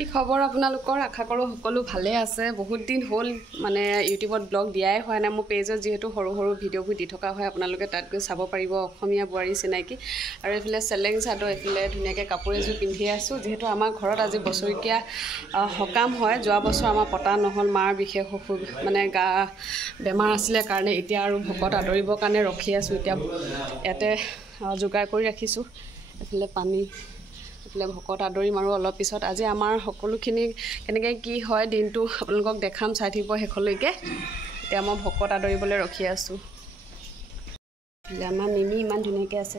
কি খবৰ আপোনালোকৰ আশা কৰোঁ সকলো ভালে আছে বহুত দিন হ'ল মানে ইউটিউবত ব্লগ দিয়াই হয় না মোৰ পেজত যেহেতু সৰু সৰু ভিডিঅ'বোৰ দি থকা হয় আপোনালোকে তাত গৈ চাব পাৰিব অসমীয়া বোৱাৰী চিনাকি আৰু এফালে চেলেং চাদৰ এফালে ধুনীয়াকৈ কাপোৰ এযোৰ পিন্ধি আছোঁ যেহেতু আমাৰ ঘৰত আজি বছৰীয়া সকাম হয় যোৱা বছৰ আমাৰ পতা নহ'ল মাৰ বিশেষ মানে গা বেমাৰ আছিলে কাৰণে এতিয়া আৰু ভকত আদৰিবৰ কাৰণে ৰখি আছোঁ এতিয়া ইয়াতে যোগাৰ কৰি ৰাখিছোঁ এফালে পানী এফালে ভকত আদৰিম আৰু অলপ পিছত আজি আমাৰ সকলোখিনি কেনেকৈ কি হয় দিনটো আপোনালোকক দেখাম চাই থাকিব শেষলৈকে এতিয়া মই ভকত আদৰিবলৈ ৰখি আছোঁ আমাৰ মিমি ইমান ধুনীয়াকৈ আছে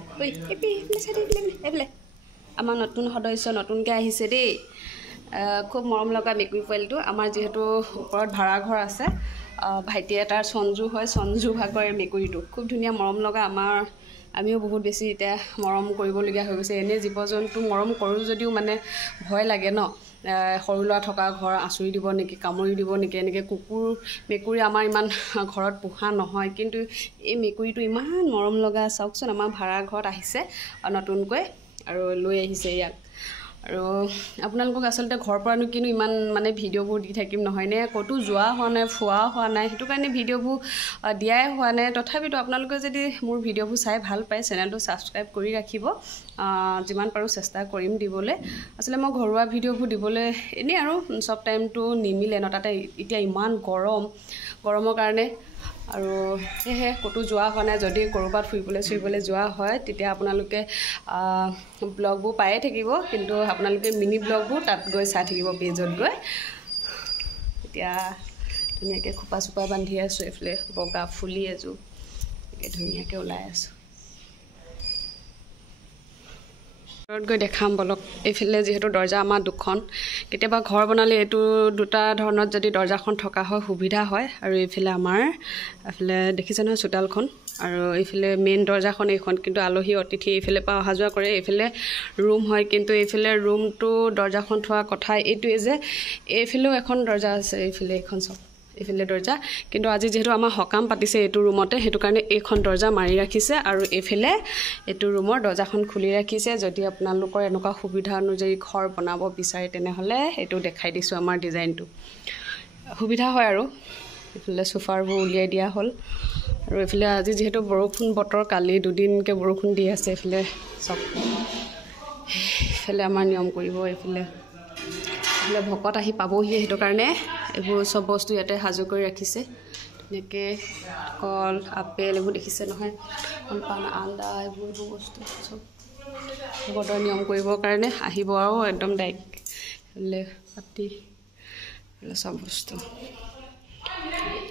এইফালে আমাৰ নতুন সদস্য নতুনকৈ আহিছে দেই খুব মৰম লগা মেকুৰী পোৱালিটো আমাৰ যিহেতু ওপৰত ভাড়াঘৰ আছে ভাইটি এটাৰ সঞ্জু হয় সঞ্জু ভাগৰ মেকুৰীটো খুব ধুনীয়া মৰম লগা আমাৰ আমিও বহুত বেছি এতিয়া মৰম কৰিবলগীয়া হৈ গৈছে এনেই জীৱ জন্তু মৰম কৰোঁ যদিও মানে ভয় লাগে ন সৰু ল'ৰা থকা ঘৰ আঁচুৰি দিব নেকি কামুৰি দিব নেকি এনেকৈ কুকুৰ মেকুৰী আমাৰ ইমান ঘৰত পোহা নহয় কিন্তু এই মেকুৰীটো ইমান মৰম লগা চাওকচোন আমাৰ ভাড়া ঘৰত আহিছে নতুনকৈ আৰু লৈ আহিছে ইয়াক আৰু আপোনালোকক আচলতে ঘৰৰ পৰানো কিনো ইমান মানে ভিডিঅ'বোৰ দি থাকিম নহয়নে ক'তো যোৱা হোৱা নাই ফুৰা হোৱা নাই সেইটো কাৰণে ভিডিঅ'বোৰ দিয়াই হোৱা নাই তথাপিতো আপোনালোকে যদি মোৰ ভিডিঅ'বোৰ চাই ভাল পায় চেনেলটো ছাবস্ক্ৰাইব কৰি ৰাখিব যিমান পাৰোঁ চেষ্টা কৰিম দিবলৈ আচলতে মই ঘৰুৱা ভিডিঅ'বোৰ দিবলৈ এনেই আৰু চব টাইমটো নিমিলে ন তাতে এতিয়া ইমান গৰমৰ কাৰণে আৰু সেয়েহে ক'তো যোৱা হোৱা নাই যদি ক'ৰবাত ফুৰিবলৈ যোৱা হয় তেতিয়া আপোনালোকে ব্লগবোৰ পায়ে থাকিব কিন্তু আপোনালোকে মিনি ব্লগবোৰ তাত গৈ চাই থাকিব পেজত গৈ এতিয়া ধুনীয়াকৈ খোপা চোপা বান্ধি আছোঁ এইফালে বগা ফুলি এযোৰ ধুনীয়াকৈ ওলাই আছোঁ গৈ দেখাম বলক এইফালে যিহেতু দৰ্জা আমাৰ দুখন কেতিয়াবা ঘৰ বনালে এইটো দুটা ধৰণত যদি দৰ্জাখন থকা হয় সুবিধা হয় আৰু এইফালে আমাৰ এইফালে দেখিছে নহয় চোতালখন আৰু এইফালে মেইন দৰ্জাখন এইখন কিন্তু আলহী অতিথি এইফালে পৰা অহা যোৱা কৰে এইফালে ৰুম হয় কিন্তু এইফালে ৰুমটো দৰ্জাখন থোৱা কথা এইটোৱে যে এইফালেও এখন দৰ্জা আছে এইফালে এইখন চব এইফালে দৰ্জা কিন্তু আজি যিহেতু আমাৰ সকাম পাতিছে এইটো ৰুমতে সেইটো কাৰণে এইখন দৰ্জা মাৰি ৰাখিছে আৰু এইফালে এইটো ৰুমৰ দৰ্জাখন খুলি ৰাখিছে যদি আপোনালোকৰ এনেকুৱা সুবিধা অনুযায়ী ঘৰ বনাব বিচাৰে তেনেহ'লে এইটো দেখাই দিছোঁ আমাৰ ডিজাইনটো সুবিধা হয় আৰু এইফালে চোফাৰবোৰ উলিয়াই দিয়া হ'ল আৰু এইফালে আজি যিহেতু বৰষুণ বতৰ কালি দুদিনকৈ বৰষুণ দি আছে এইফালে চব এইফালে আমাৰ নিয়ম কৰিব এইফালে ভকত আহি পাবহি সেইটো কাৰণে এইবোৰ চব বস্তু ইয়াতে সাজু কৰি ৰাখিছে ধুনীয়াকৈ কল আপেল এইবোৰ দেখিছে নহয় পান আন্দা এইবোৰ বস্তু চব ভকতৰ নিয়ম কৰিবৰ কাৰণে আহিব আৰু একদম ডাইৰেক্ট এইফালে পাতি চব বস্তু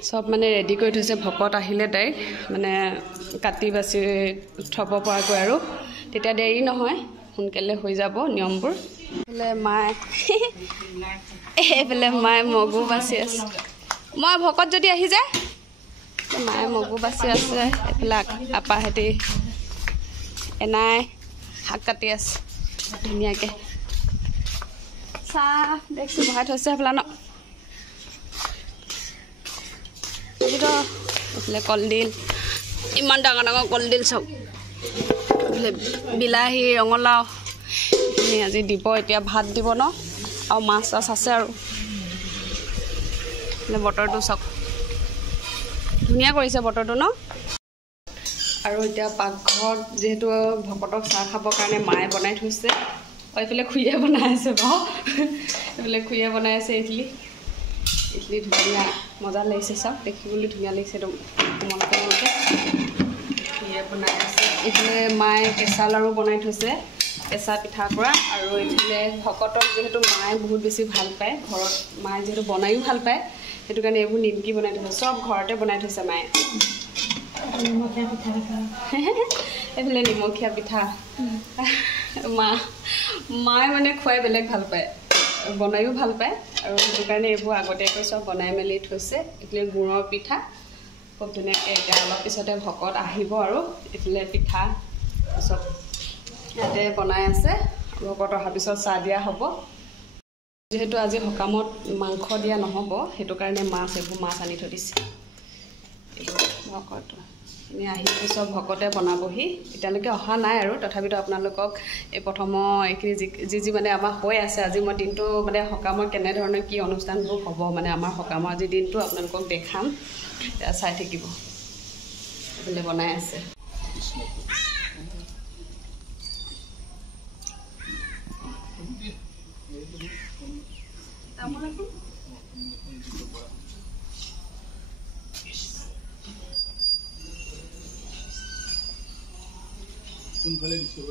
চব মানে ৰেডি কৰি থৈছে ভকত আহিলে ডাইৰেক্ট মানে কাটি বাচি থ'ব পৰাকৈ আৰু তেতিয়া দেৰি নহয় সোনকালে হৈ যাব নিয়মবোৰ এইফালে মায়ে মগু বাচি আছে মই ভকত যদি আহি যায় মায়ে মগু বাচি আছে এইফালে আপাহেঁতি এনাই শাক কাটি আছে ধুনীয়াকৈ চাহ দেখিছোঁ বহাই থৈছে সেইফালে ন এইফালে কলডিল ইমান ডাঙৰ ডাঙৰ কলডিল চব এইফালে বিলাহী ৰঙালাও আজি দিব এতিয়া ভাত দিব ন আৰু মাছ চাছ আছে আৰু বতৰটো চাওক ধুনীয়া কৰিছে বতৰটো ন আৰু এতিয়া পাকঘৰত যিহেতু ভকতক চাহ খাবৰ কাৰণে মায়ে বনাই থৈছে এইফালে খুৰীয়ে বনাই আছে বাৰু এইফালে খুৰীয়ে বনাই আছে ইডলি ধুনীয়া মজা লাগিছে চাওক দেখিবলৈ ধুনীয়া লাগিছে একদম কোমল কোমলকৈ খুৰীয়ে বনাই আছে এইফালে মায়ে কেঁচা লাড়ু বনাই থৈছে কেঁচা পিঠা কৰা আৰু এইফালে ভকতক যিহেতু মায়ে বহুত বেছি ভাল পায় ঘৰত মায়ে যিহেতু বনায়ো ভাল পায় সেইটো কাৰণে এইবোৰ নিমকি বনাই থৈছে চব ঘৰতে বনাই থৈছে মায়ে এইফালে নিমখীয়া পিঠা মায়ে মানে খুৱাই বেলেগ ভাল পায় বনায়ো ভাল পায় আৰু সেইটো কাৰণে এইবোৰ আগতীয়াকৈ চব বনাই মেলি থৈছে এইফালে গুড়ৰ পিঠা খুব ধুনীয়াকৈ এতিয়া অলপ পিছতে ভকত আহিব আৰু এইফালে পিঠা চব ইয়াতে বনাই আছে ভকত অহাৰ পিছত চাহ দিয়া হ'ব যেহেতু আজি সকামত মাংস দিয়া নহ'ব সেইটো কাৰণে এইবোৰ মাছ আনি থৈ দিছে ভকত আমি আহিছোঁ চব ভকতে বনাবহি এতিয়ালৈকে অহা নাই আৰু তথাপিতো আপোনালোকক এই প্ৰথমৰ এইখিনি যি মানে আমাৰ হৈ আছে আজি মই দিনটো মানে সকামৰ কেনেধৰণৰ কি অনুষ্ঠানবোৰ হ'ব মানে আমাৰ সকামৰ আজি দিনটো আপোনালোকক দেখাম চাই থাকিব এইফালে বনাই আছে কোনফালে দিছো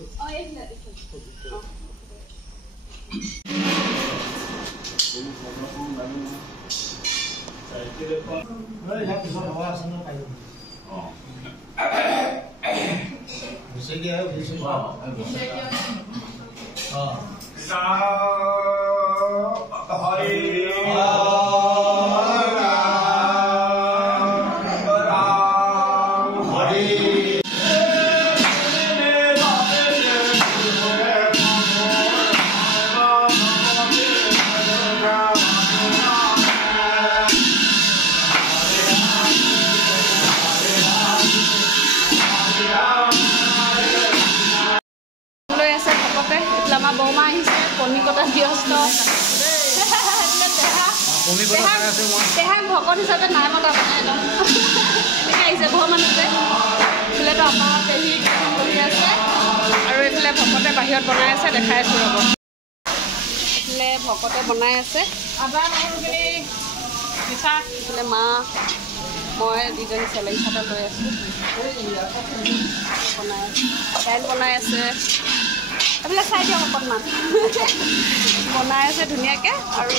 এইফালে আমাৰ বৌমা আহিছে কণিকতা ব্যস্ত পেহাক ভকত হিচাপে নাই মতা মানে একদম এনেকৈ আহিছে ঘৰ মানুহতে এইফালেতো আমাৰ পেহী বহি আছে আৰু এইফালে ভকতে বাহিৰত বনাই আছে দেখাই আছোঁ ৰ'ব এইফালে ভকতে বনাই আছে এইফালে মা মই দুজনী চেলেং চাদৰ লৈ আছোঁ বনাই আছে দাইল বনাই আছে এইফালে চাই দিয়ক অকণমান বনাই আছে ধুনীয়াকৈ আৰু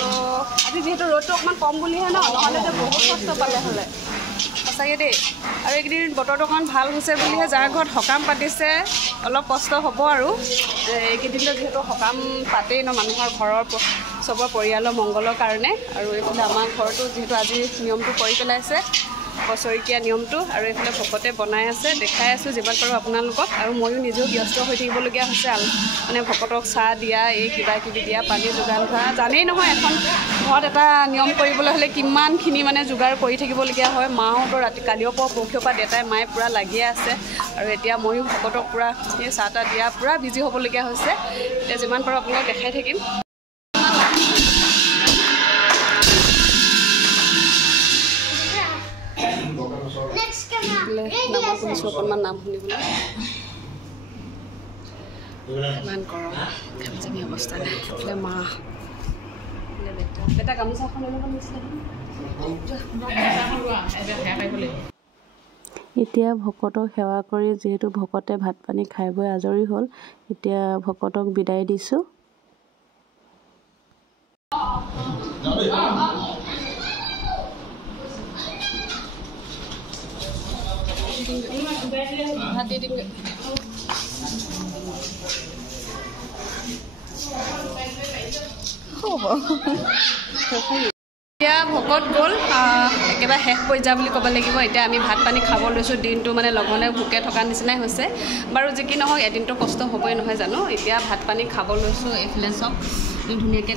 আজি যিহেতু ৰ'দটো অকণমান কম বুলিহে নহ'লে যে বহুত কষ্ট পালে হ'লে সঁচাকৈ দেই আৰু এইকেইদিন বতৰটো অকণমান ভাল হৈছে বুলিহে যাৰ ঘৰত সকাম পাতিছে অলপ কষ্ট হ'ব আৰু এইকেইদিনটো যিহেতু সকাম পাতেই মানুহৰ ঘৰৰ চবৰ পৰিয়ালৰ মংগলৰ কাৰণে আৰু এইফালে আমাৰ ঘৰতো যিহেতু আজি নিয়মটো কৰি পেলাইছে বছৰেকীয়া নিয়মটো আৰু এইফালে ভকতে বনাই আছে দেখাই আছোঁ যিমান পাৰোঁ আপোনালোকক আৰু ময়ো নিজেও ব্যস্ত হৈ থাকিবলগীয়া হৈছে মানে ভকতক চাহ দিয়া এই কিবাকিবি দিয়া পানী যোগান ধৰা জানেই নহয় এখন ঘৰত এটা নিয়ম কৰিবলৈ হ'লে কিমানখিনি মানে যোগাৰ কৰি থাকিবলগীয়া হয় মাহঁতো ৰাতি কালিৰ পৰা পৰহিৰ পৰা দেউতাই মায়ে পূৰা লাগিয়ে আছে আৰু এতিয়া ময়ো ভকতক পূৰা সেই চাহ তাহ দিয়া পূৰা বিজি হ'বলগীয়া হৈছে এতিয়া যিমান পাৰোঁ আপোনালোকক দেখাই থাকিম নামৰ শুনিছোঁ অকণমান নাম শুনিবলৈ ইমান গৰম গামোচানি অৱস্থা নাই এইফালে মা বেটা গামোচাখন এতিয়া ভকতক সেৱা কৰি যিহেতু ভকতে ভাত পানী খাই বৈ আজৰি হ'ল এতিয়া ভকতক বিদায় দিছোঁ এতিয়া ভকত গ'ল একেবাৰে শেষ পৰ্যায় বুলি ক'ব লাগিব এতিয়া আমি ভাত পানী খাব লৈছোঁ দিনটো মানে লঘনে ভোকে থকা নিচিনাই হৈছে বাৰু যি কি নহওক এদিনটো কষ্ট হ'বই নহয় জানো এতিয়া ভাত পানী খাব লৈছোঁ এইফালে চব ধুনীয়াকৈ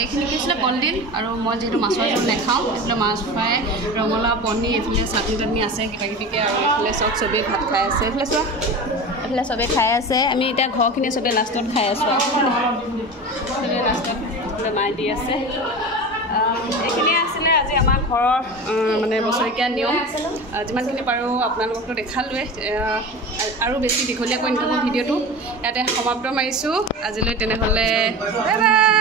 এইখিনি কি আছিলে কলডিল আৰু মই যিহেতু মাছৰ জোল নাখাওঁ এইফালে মাছ ফ্ৰাই ৰঙালাও পনীৰ এইফালে চাটনি টাটনি আছে কিবাকিবিকৈ আৰু এইফালে চবেই ভাত খাই আছে এইফালে চোৱা এইফালে চবেই খাই আছে আমি এতিয়া ঘৰখিনি চবেই লাষ্টত খাই আছোঁ চবেই লাষ্টত এইফালে মায়ে দি আছে এইখিনিয়ে আছিলে আজি আমাৰ ঘৰৰ মানে বছৰেকীয়া নিয়ম যিমানখিনি পাৰোঁ আপোনালোককতো দেখালোৱে আৰু বেছি দীঘলীয়াকৈ নিদিব ভিডিঅ'টো ইয়াতে সমাপ্ত মাৰিছোঁ আজিলৈ তেনেহ'লে বাই বাই